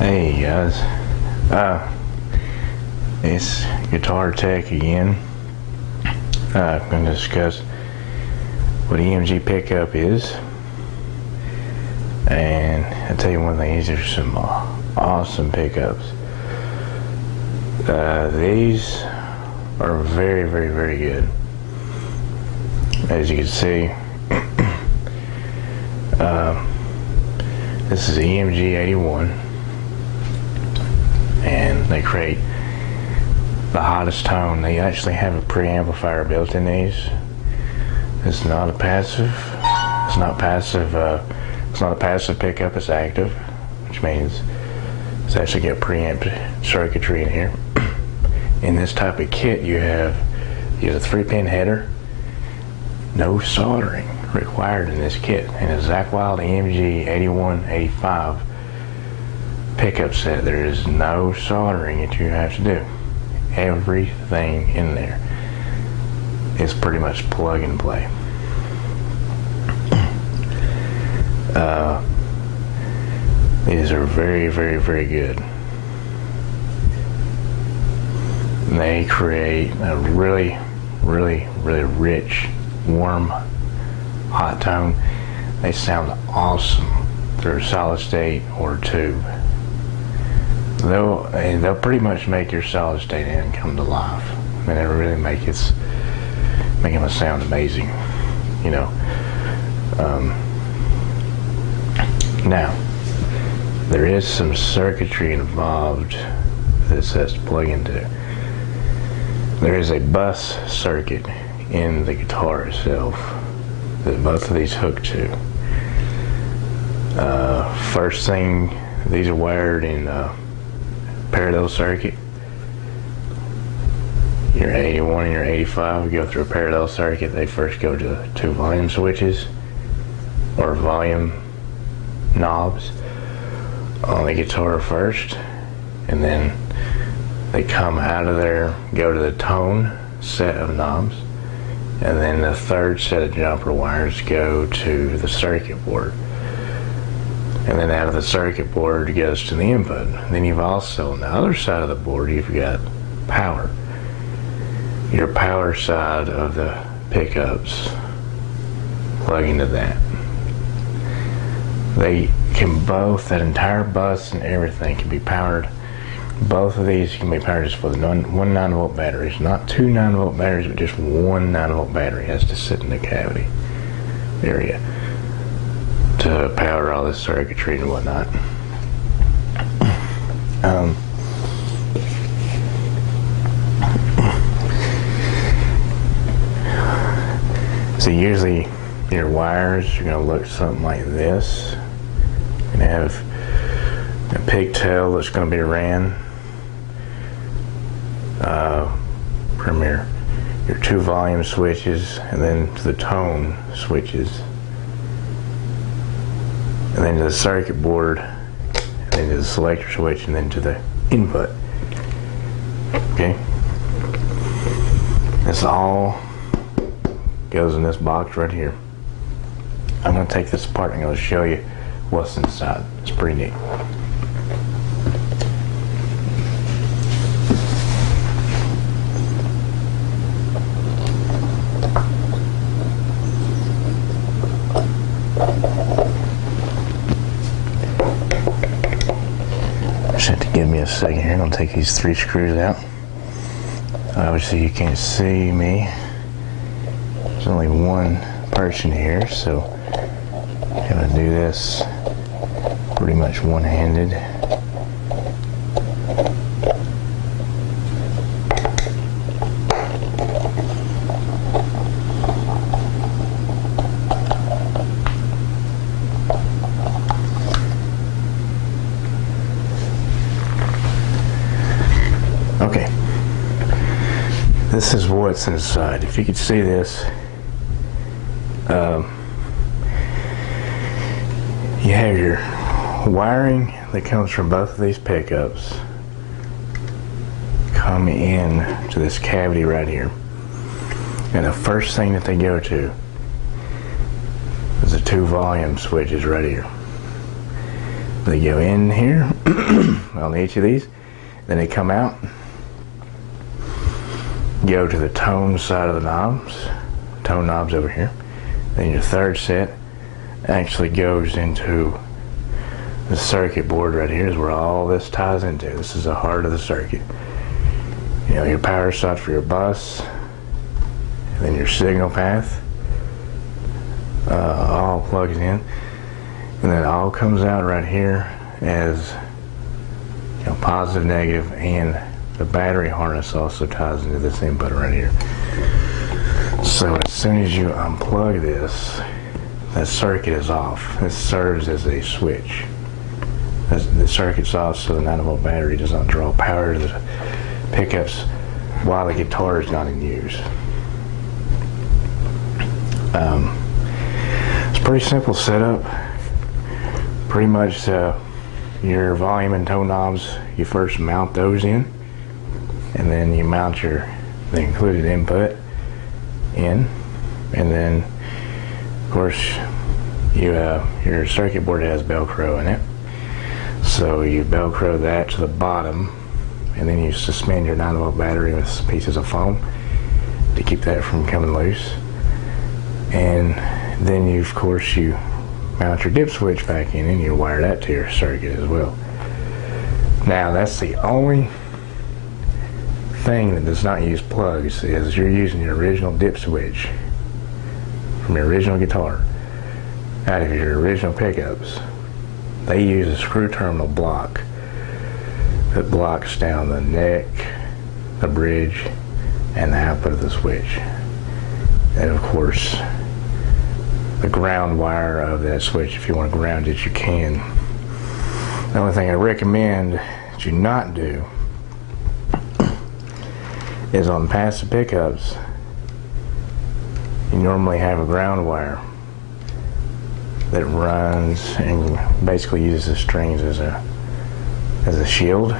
Hey guys, it's Guitar Tech again. I'm going to discuss what EMG Pickup is, and I'll tell you one thing, these are some awesome pickups. These are very, very, very good. As you can see, this is EMG 81. And they create the hottest tone. They actually have a preamplifier built in these. It's not a passive. It's not passive. It's not a passive pickup. It's active, which means it's actually got preamp circuitry in here. In this type of kit, you have a 3-pin header. No soldering required in this kit. In a Zach Wild EMG 8185 pickup set, there is no soldering that you have to do. Everything in there is pretty much plug and play. These are very, very, very good. They create a really, really, really rich, warm, hot tone. They sound awesome through solid state or tube. They'll pretty much make your solid state end come to life. I mean, they really make them sound amazing, you know. Now, there is some circuitry involved that this has to plug into. There is a bus circuit in the guitar itself that both of these hook to. First thing, these are wired in parallel circuit. Your 81 and your 85 go through a parallel circuit. They first go to 2 volume switches or volume knobs on the guitar first, and then they come out of there, go to the tone set of knobs, and then the third set of jumper wires go to the circuit board. And then out of the circuit board it goes to the input. Then you've also, on the other side of the board, you've got power. Your power side of the pickups plug into that. They can both, that entire bus and everything can be powered. Both of these can be powered just with one 9-volt battery. It's not 2 9-volt batteries, but just one 9-volt battery has to sit in the cavity area to power all this circuitry and whatnot. So usually your wires are going to look something like this. You're going to have a pigtail that's going to be ran from your 2 volume switches, and then to the tone switches, and then to the circuit board, and then to the selector switch, and then to the input. Okay? This all goes in this box right here. I'm going to take this apart and I'm going to show you what's inside. It's pretty neat. Just have to give me a second here. I'm going to take these 3 screws out. Obviously you can't see me. There's only one person here, so I'm going to do this pretty much one-handed. Okay, this is what's inside. If you could see this, you have your wiring that comes from both of these pickups come in to this cavity right here, and the first thing that they go to is the 2 volume switches right here. They go in here on each of these, then they come out, go to the tone side of the knobs, tone knobs over here. Then your third set actually goes into the circuit board right here, is where all this ties into. This is the heart of the circuit. You know, your power side for your bus, and then your signal path, all plugs in. And then it all comes out right here as, you know, positive, negative, and the battery harness also ties into this input right here. So as soon as you unplug this, that circuit is off. This serves as a switch. The circuit's off so the 9-volt battery does not draw power to the pickups while the guitar is not in use. It's a pretty simple setup. Pretty much your volume and tone knobs, you first mount those in, and then you mount the included input in, and then of course your circuit board has Velcro in it, so you Velcro that to the bottom, and then you suspend your 9-volt battery with pieces of foam to keep that from coming loose, and then you mount your dip switch back in, and you wire that to your circuit as well. Now that's the only thing that does not use plugs, is you're using your original dip switch from your original guitar out of your original pickups. They use a screw terminal block that blocks down the neck, the bridge, and the output of the switch. And of course the ground wire of that switch, if you want to ground it, you can. The only thing I recommend that you not do is on passive pickups, you normally have a ground wire that runs and basically uses the strings as a shield.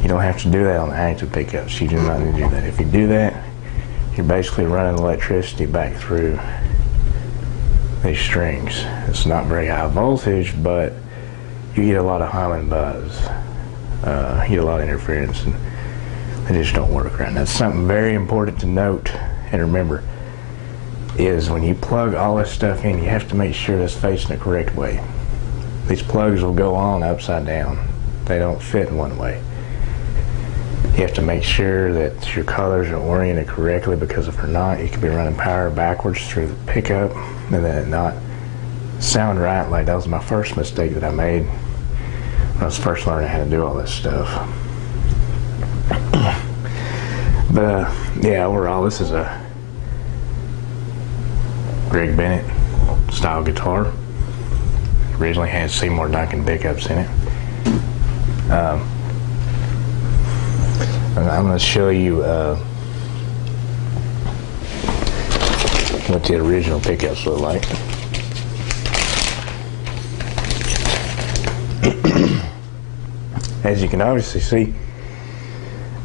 You don't have to do that on active pickups. You do not need to do that. If you do that, you're basically running electricity back through these strings. It's not very high voltage, but you get a lot of hum and buzz. You get a lot of interference, and they just don't work right. That's something very important to note and remember, is when you plug all this stuff in, you have to make sure that's facing the correct way. These plugs will go on upside down. They don't fit in one way. You have to make sure that your colors are oriented correctly, because if they're not, you could be running power backwards through the pickup and then it not sound right. Like that was my first mistake that I made when I was first learning how to do all this stuff. But yeah, overall this is a Greg Bennett style guitar. Originally had Seymour Duncan pickups in it. And I'm going to show you what the original pickups look like. As you can obviously see,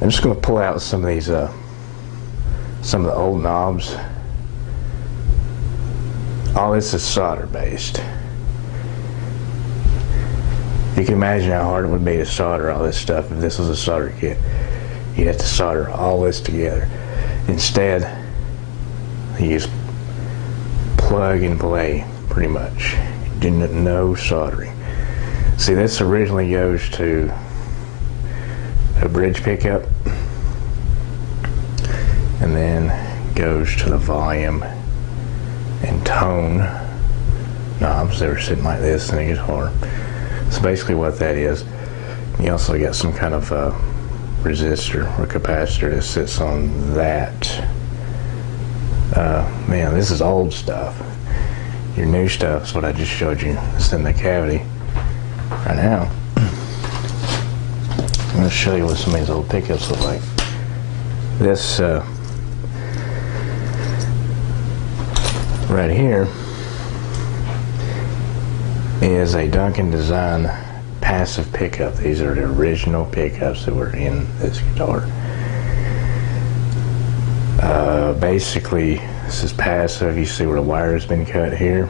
I'm just going to pull out some of these, some of the old knobs. All this is solder based. You can imagine how hard it would be to solder all this stuff if this was a solder kit. You'd have to solder all this together. Instead, you use plug and play pretty much. No soldering. See, this originally goes to a bridge pickup and then goes to the volume and tone knobs that are sitting like this in a guitar. So basically what that is, you also got some kind of resistor or capacitor that sits on that. Man, this is old stuff. Your new stuff is what I just showed you. It's in the cavity right now. I'm going to show you what some of these old pickups look like. This right here is a Duncan Design passive pickup. These are the original pickups that were in this guitar. Basically, this is passive. You see where the wire has been cut here.